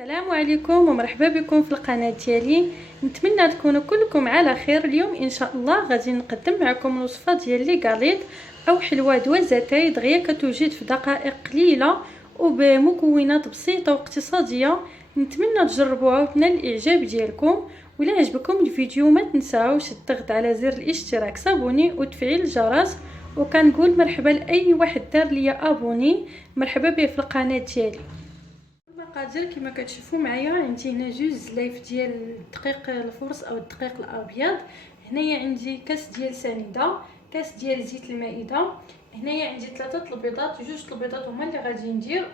السلام عليكم ومرحبا بكم في القناه ديالي. نتمنى تكونوا كلكم على خير. اليوم ان شاء الله غادي نقدم معكم الوصفه ديال لي غاليط او حلوه دوازتاي دغيا، كتوجد في دقائق قليله وبمكونات بسيطه واقتصاديه. نتمنى تجربوها وتنال الاعجاب ديالكم. ولا عجبكم الفيديو ما تنساوش الضغط على زر الاشتراك، صابوني وتفعيل الجرس. وكنقول مرحبا لاي واحد دار ليا ابوني، مرحبا به في القناه ديالي. المقادير كما كتشوفوا معايا، عندي هنا جوج زلايف ديال الدقيق الفورس او الدقيق الابيض، هنايا عندي كاس ديال سنيده، كاس ديال زيت المائده، هنايا عندي 3 البيضات، جوج البيضات هما اللي غادي ندير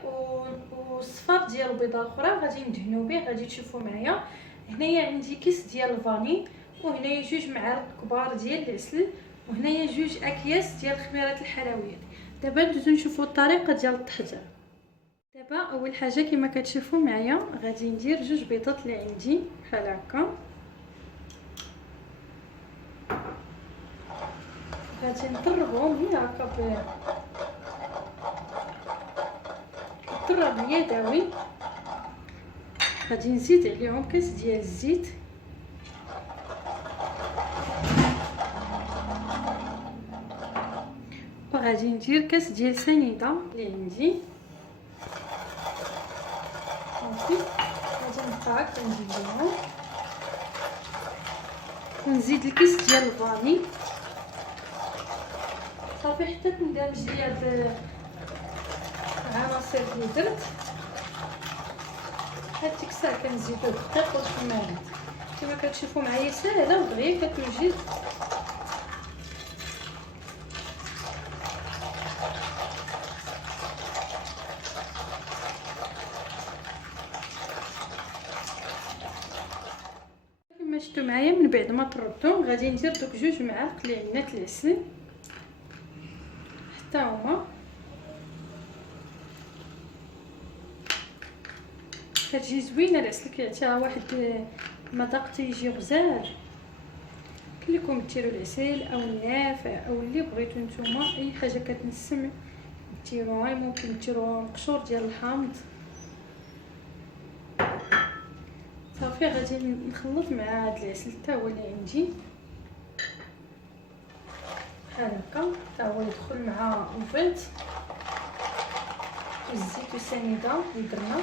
والصفار ديال البيضه الاخرى غادي ندهنوا به، غادي تشوفوا معايا. هنايا عندي كيس ديال الفاني، وهنايا جوج معالق كبار ديال العسل، وهنايا جوج اكياس ديال الخميرات الحلويات. دابا ندوزو نشوفوا الطريقه ديال التحضير. دابا اول حاجه كما كتشوفوا معايا غادي ندير جوج بيضات اللي عندي بحال هكا، غادي نضربهم هنا هكا بالضرب اليدوي. غادي نزيد عليهم كاس ديال الزيت، وغادي ندير كاس ديال سنيده اللي عندي صافي. غادي نبقى هكا نزيدهم ونزيد الكيس ديال الفاني صافي حتى تندمج ليا هاد العناصر اللي درت. هاد التكساع كنزيدو الدقيق والخميرات كما كتشوفوا معايا، ساهله ودغيا كتوجد. كما شفتوا معايا من بعد ما طردتهم غادي ندير دوك جوج معالق اللي عندنا العسل حتى هما، كتجي زوينه العسل، كيعطيها واحد المذاق تيجي غزال. كلكم ديروا العسل او النافع او اللي بغيتو نتوما، اي حاجه كتنسم ديروها. ممكن ديروا قشور ديال الحامض صافي. غادي نخلط مع هذا العسل حتى هو اللي عندي بحال هكا، حتى هو يدخل مع البيض والزيت والسنيده اللي درنا.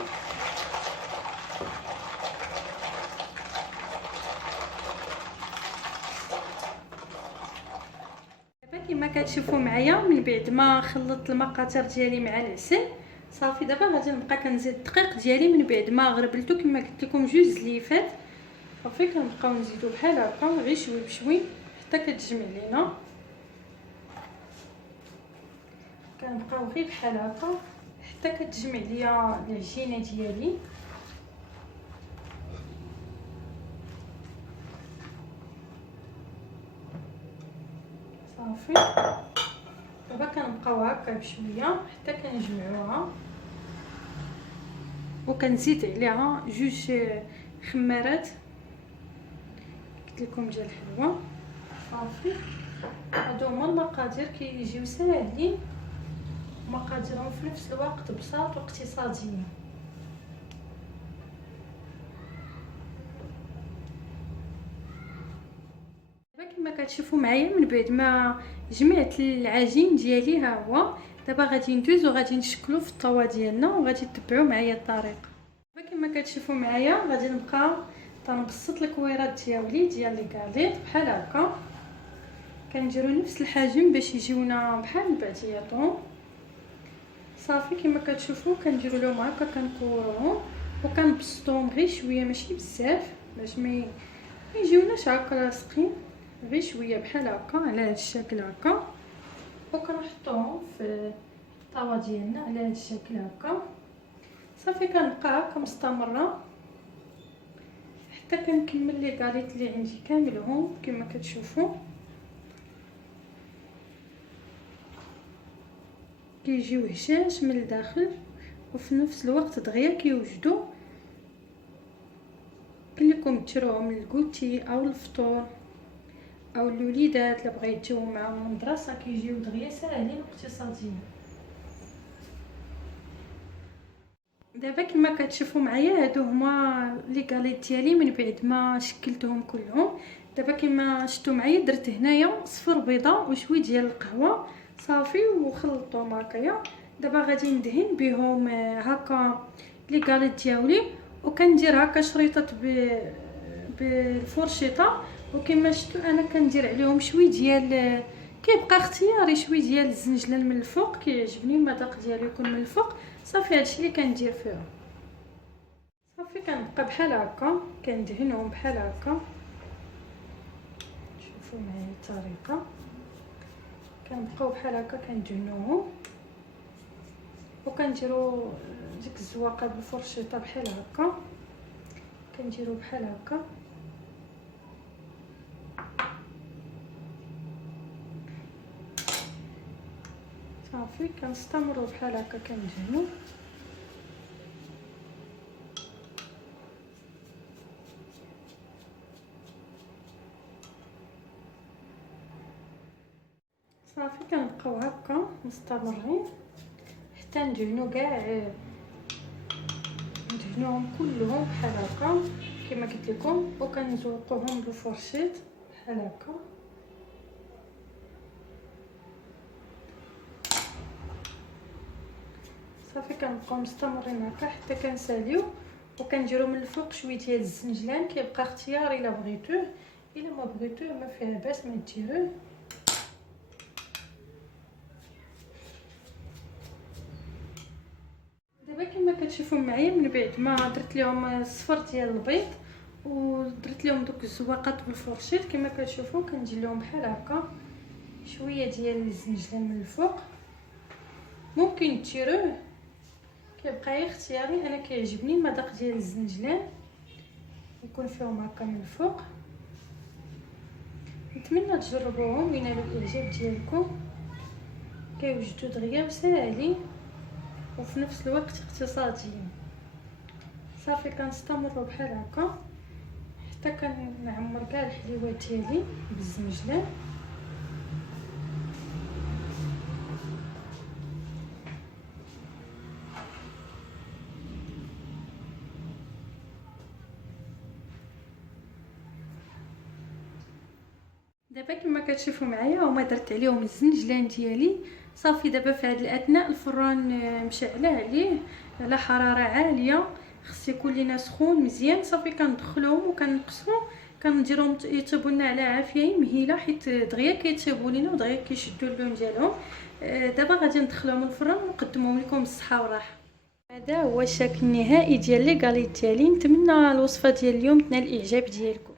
دابا كما كتشوفوا معايا من بعد ما خلطت المقاطير ديالي مع العسل صافي، دابا غادي نبقى كنزيد الدقيق ديالي من بعد ما غربلتو كما قلت لكم جوج زليفات صافي. كنبقاو نزيدو بحال هكا غير شوي بشوي حتى كتجمع لينا. كنبقاو غير بحال هكا حتى كتجمع ليا العجينه ديالي صافي. دابا كنبقاو هكا بشويه حتى كنجمعوها، وكنزيد عليها جوج خمارات قلت لكم ديال الحلوه صافي. هادو هما المقادير كيجيو ساهلين، مقاديرهم في نفس الوقت بساط واقتصاديين. كما كتشوفوا معايا من بعد ما جمعت العجين ديالي ها هو، دابا غادي ندوز وغادي نشكلو في الطاوه ديالنا وغادي تتبعوا معايا الطريقه. دابا كما كتشوفوا معايا غادي نبقى تنبسط الكويرات ديالي ديال لي غاليط بحال هكا. كنديروا نفس الحجم باش يجيونا بحال الباتياطون صافي. كما كتشوفوا كنديروا لهم هكا، كنكوروهم وكنبسطوهم غير شويه ماشي بزاف باش ما يجيوناش هكا لاصقين، غير شويه بحال هكا على هذا الشكل هكا. وكنحطوهم في الطاوه ديالنا على هذا الشكل هكا صافي. كنبقى هكا مستمره حتى كنكمل لي غاليط اللي عندي كاملهم كما كتشوفوا. كيجيو هشاش من الداخل وفي نفس الوقت دغيا كيوجدوا كلكم ديروهم للكوتي او الفطور او الوليدات اللي بغيتو معاهم المدرسه، كيجيو دغيا ساهلين واقتصاديين. دابا كما كتشوفوا معايا هادو هما لي غاليط ديالي من بعد ما شكلتهم كلهم. دابا كما شفتوا معايا درت هنايا صفر بيضه وشويه ديال القهوه صافي وخلطتهم هكايا. دابا غادي ندهن بهم هكا لي غاليط ديالي، وكندير هكا شريطات بالفرشيطه. وكما شفتوا انا كندير عليهم شويه ديال كيبقى اختياري شويه ديال الزنجلان من الفوق، كيعجبني المذاق ديالو يكون من الفوق. صافي هادشي اللي كندير فيهم. صافي كنبقى بحال هكا كندهنهم بحال هكا. شوفوا معايا الطريقه، كنبقاو بحال هكا كندهنوهم وكنديروا ديك الزواقه بالفرشيطه بحال هكا. كنديروا بحال هكا صافي. كنستمروا بحال هكا كندهنوا. صافي كنبقاو هكا مستمرين حتى ندهنوا كاع، ندهنوهم كلهم بحال هكا كما قلت لكم، وكنزوقوهم بالفرشيط بحال هكا. صافي كنبقاو مستمرين هكا حتى كنساليو، وكنديروا من الفوق شويه ديال الزنجلان كيبقى اختياري الا بغيتوه، الا ما بغيتوه ما فيها باس ما ديروه. دابا كما كتشوفوا معايا من بعد ما درت لهم الصفر ديال البيض ودرت لهم دوك الزواقات بالفرشيط كما كتشوفوا، كندير لهم بحال هكا شويه ديال الزنجلان من الفوق. ممكن ديروه كيبقى اختياري، انا كيعجبني المذاق ديال الزنجلان يكون فيهم هكا من الفوق. نتمنى تجربوهم وينالوا الاعجاب ديالكم. كيوجدوا دغيا وساهلين وفي نفس الوقت اقتصاديين. صافي كنستمروا بحال هكا حتى كنعمر كاع الحليوات ديالي بالزنجلان. دابا كما كتشوفوا معايا هما درت عليهم الزنجلان ديالي. صافي دابا في هذه الاثناء الفران مشعله عليه على حراره عاليه، خص يكون لينا سخون مزيان. صافي كندخلوهم وكنقصهم، كنديرهم يطيبوا لنا على عافيه مهيله حيت دغيا كيطيبوا لينا ودغيا كيشدوا اللون ديالهم. دابا غادي ندخلهم الفران ونقدمهم لكم بالصحه والراحه. هذا هو الشكل النهائي ديال لي غاليط ديالي. نتمنى الوصفه ديال اليوم تنال الاعجاب ديالكم.